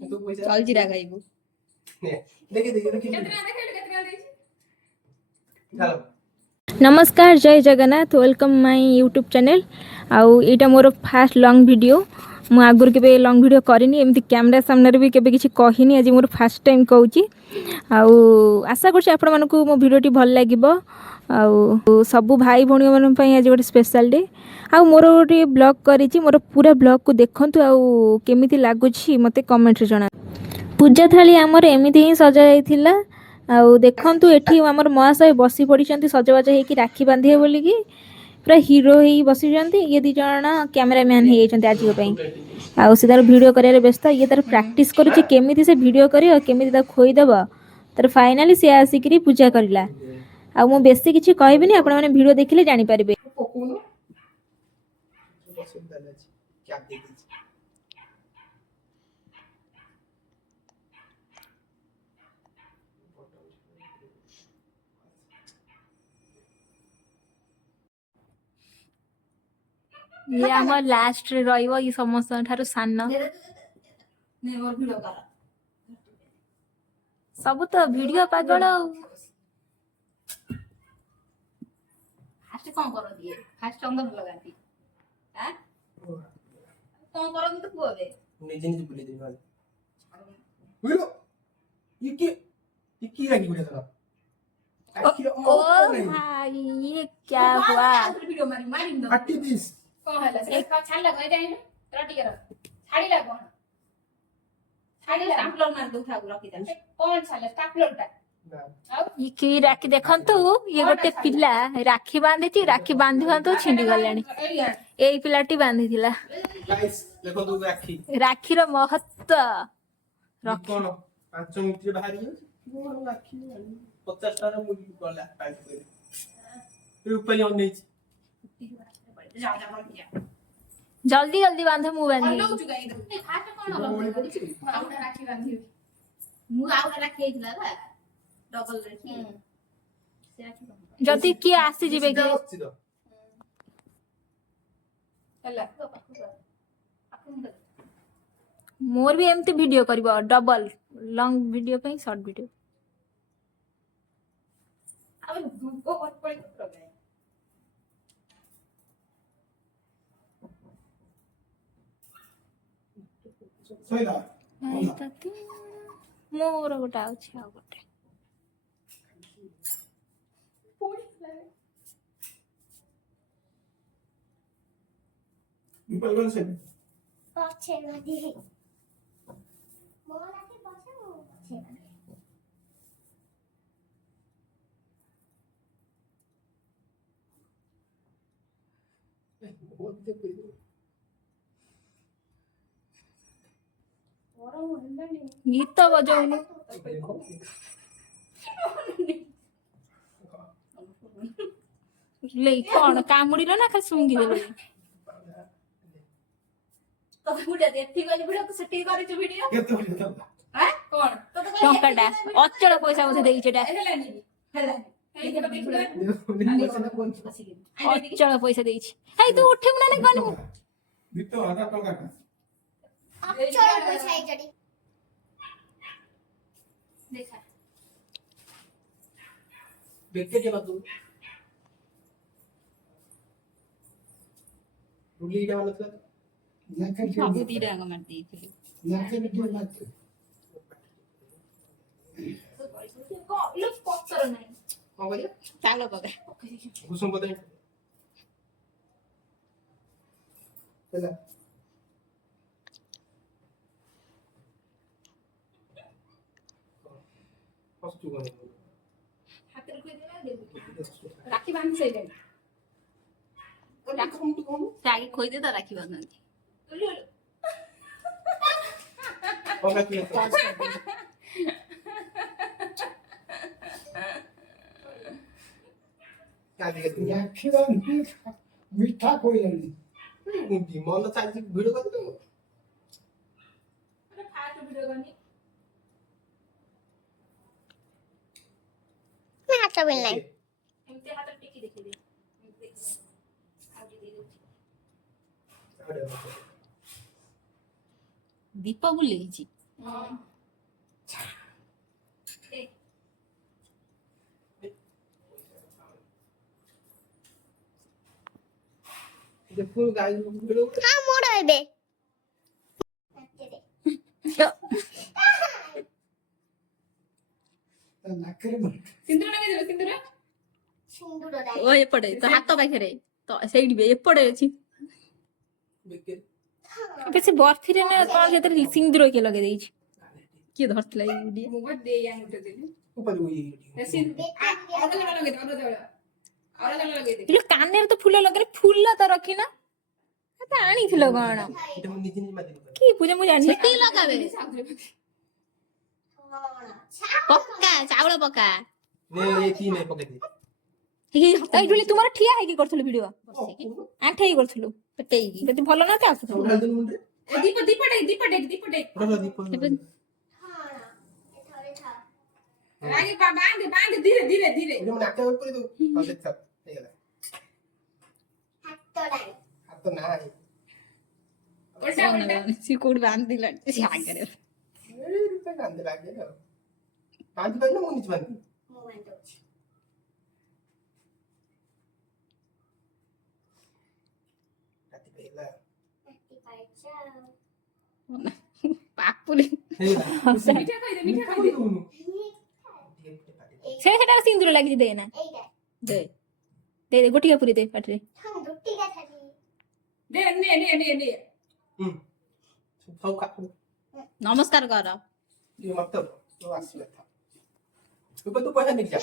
तो पैसा चल जीरा खाइबू देखे देखे देखे केतना देछि चलो नमस्कार जय Jagannath welcome my YouTube channel आउ एटा मोर फास्ट लॉन्ग वीडियो मु आगुर के लॉन्ग वीडियो करिनी एमती कैमरा सामने भी केबे किछि कहिनी आज मोर फास्ट टाइम कहूची आउ आशा करछि आपण मानकु मो वीडियोटी भल लागिबो आउ सब भाई भौणी मन पई आज गोटे स्पेशल डे आउ मोर गोटे ब्लॉग करिछि मोर पूरा ब्लॉग को देखंतु आउ केमिति लागुछि मते कमेंट रे जणा पूजा थाली हमर एमिति ही सजा जाइथिला आउ देखंतु एठी हमर महाशय बसी पड़िचंती सजबाज हेकी राखी बांधिए बोली की पूरा हीरो ही बसिचंती ये दी जण कैमरामैन हे जाइचंती आज को पई आउ से तार वीडियो करे व्यस्त ये तार प्रैक्टिस करूची केमिति से वीडियो करियो केमिति ता खोई देबो तार फाइनली से आसिकरी पूजा करला आ मु बेसी किछि कहबिनी आपण माने वीडियो देखिले जानि पारिबे पकोनो सुविधा अछि क्या दे दी ये हमर लास्ट रे रहइबो ई समस्त थारु सान ने मोर वीडियो कर सब तो वीडियो पागल फास्ट कोन कर दिए फास्ट चंदन लगाती हां कोन कर तो पुबे निजे निजे बुले दे भाई बुलो ये की राखी गुडे सर ओ भाई ये क्या हुआ वीडियो मारी मारी दो अट्टी दिस कोन हला से छाडला गय जाइन रटी कर छाडीला कोन छाडीला स्टैम्पलर मार दो था रखी दे कोन छाडला स्टैपलरटा ये की राखी देखंतु ये गोटे पिला राखी बांधीची राखी बांधी बांधू छिंडी गलानी एई पिलाटी बांधीथिला गाइस देखो तो राखी राखी रो महत्व रख कोन 5 मिनिट रे बाहरी मोर राखी 50 टारा मुली गला टाइप करे ए ऊपर ऑन नहीं जा जा जा जल्दी जल्दी बांधो मु बांधी लो जुगा इधर फास्ट कोन हो आउडा राखी बांधी मु आउडा राखी हेतला रा डबल राखी से राखी जदी की आसी जिबे के हला मोर भी एमती वीडियो करबो डबल लॉन्ग वीडियो पे शॉर्ट वीडियो अब धूपो मत पड़ गए सोइला मोर गोटा अछि आ गोटे ऊपर कौन से पछे नदी मोला के पछे मो पछे नदी बहुत दे पे और हल्लानी गीत बजाउनु ले कोन कामुडीलो ना खाली सुंगी देलो तो गुडा देखि गली वीडियो तो सेटिंग करे छ वीडियो केते बोले तो हैं कोन तो तो टंकाटा अचल पैसा बोथे देइछेटा हल्लानी हला हेइ देखो देखो अचल पैसा देइछ हेइ तू उठिम ना कोन दितो 1000 टका का चल पैसा आई जड़ी देखा देखे के तू रुली का मतलब सब दीदा को मार देइथिली को लुक पत्थर नहीं कौन बोले चालो बगे कुसुम बताई चला फर्स्ट वन हाथ रख दे राखी बांध से गई राखो हम तो कौन सागी खोई दे तो राखी बांधती कौन राखी क्या देखे राखी बांधी मीठा कोई नहीं उनकी मन तो चालीस वीडियो कर दो अरे फास्ट वीडियो करनी ना हाथ बिल नहीं एमते हाथ टिकी देखि दे आगे दे दे दीप बुलेइची ଯେ ଫୁଲ ଗାଈ ଭିଡ ହଁ ମୋର ଏବେ ତା ନାକରେ ମାର। ସିନ୍ଦୁର ଲଗେଇଦେବେ ସିନ୍ଦୁର। ସିନ୍ଦୁର ଡାଇ ଓ ଏପଟେ ତ ହାତ ପାଖରେ ତ ସେଇଠି ବି ଏପଟେ ଅଛି। ବେକେ ଏବେ ସେ ବର୍ଫିରେ ନା କଣ ସେଥିରେ ସିନ୍ଦୁର କିଏ ଲଗେଇ ଦେଇଛି? କିଏ ଧରିଥିଲା ଏଇ ଭିଡିଓ? ମୁଁ ଗୋଟେ ଦେଇ ଆଙ୍ଗୁଠି ଦେଲି। ଉପରେ ଓଇ ଅରୁଆ ଚାଉଳ ଲଗେଇଦେ ଅରୁଆ ଚାଉଳ। ଅରୁଆ ଚାଉଳ ଲଗେଇଦେ। ଏ ଯୋଉ କାନରେ ତ ଫୁଲ ଲଗେଇ ଫୁଲ ତ ରଖିନା ତ ଆଣିଥିଲ କଣ? ଏଟା ମୁଁ ନିଜେ ନିଜେ ମାରି ଦେବି। କି ପୂଜା ମୁଁ ଜାଣିନି। ସେତିକି ଲଗାବେ। ପକା ଚାଉଳ ପକା। ନେ ଏ ତିନେ ପକେଇ ଦେ। ଏଇଠି ତୁମର ଠିଆ ହେଇକି କରୁଥିଲୁ ଭିଡିଓ ବସିକି ଆଣ୍ଠେଇ ହେଇକି କରୁଥିଲୁ ପେଟେଇକି। ଯଦି ଭଲ ନା ତ ସବୁ ଢାଳି ଦେଲୁ ମୁଣ୍ଡରେ। ଦୀପ ଦୀପ ଟେକ୍ ଦୀପ ଟେକ୍ ଦୀପ ଟେକ୍। ରହ ଦୀପ ଏବେ ଆগে ବାঁଧେ ବାঁଧେ ଧୀରେ ଧୀରେ ଧୀରେ। ଏଟା ମୁଁ ନାକ ଉପରେ ଦଉ। ହଁ ଦେଖ ହେଇଗଲା। ହାତ ଡାଇ ହାତ ନାହିଁ। ଓଲଟା ଓଲଟା। ସିଏ କୋଉଠି ବାନ୍ଧିଲାଣି ସେ ଆଗରେ। ଏଇ ରୁପେ କାନ୍ଦେ ଲାଗେ ଆଉ। ପାଞ୍ଚ ପାଞ୍ଚ ମୁଁ ନିଜେ ବାନ୍ଧି। ମୁଁ ବାନ୍ଧୁଛି ରାତି ହେଇଗଲା। ରାତି ପାଇଛ ପାପୁଲି ହେଇଗଲା। ମିଠା କହିଦେ ମିଠା କହିଦେ। ଦଉନୁ। ସେଟା ସିନ୍ଦୁର ଲାଗିଛି ଦେ ନା ଏଇଟା ଦେ ଦେ ଗୋଟିକା ପୁରୀ ଦେ ପାଟିରେ ହଁ ଦୁଟିକା ଖାଲି ଦେ ନେ ନେ ନେ ନେ। ହୁଁ ସବୁ ଖାକୁ। ନମସ୍କାର କର। ଇଏ ମତ ତୁ ଆସିବା ଥା। ତୁ ପଇସା ନେଇ ଯା।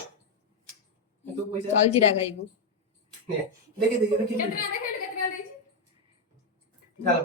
ତୁ ପଇସା ଜଲଜିରା ଖାଇବୁ। ନେ ଦେଖେ ଦେଖେ ଦେଖେ। କେତେ ଟଙ୍କା ଦେଖେଇଲୁ କେତେ ଟଙ୍କା ଦେଇଛି? ଚାଲ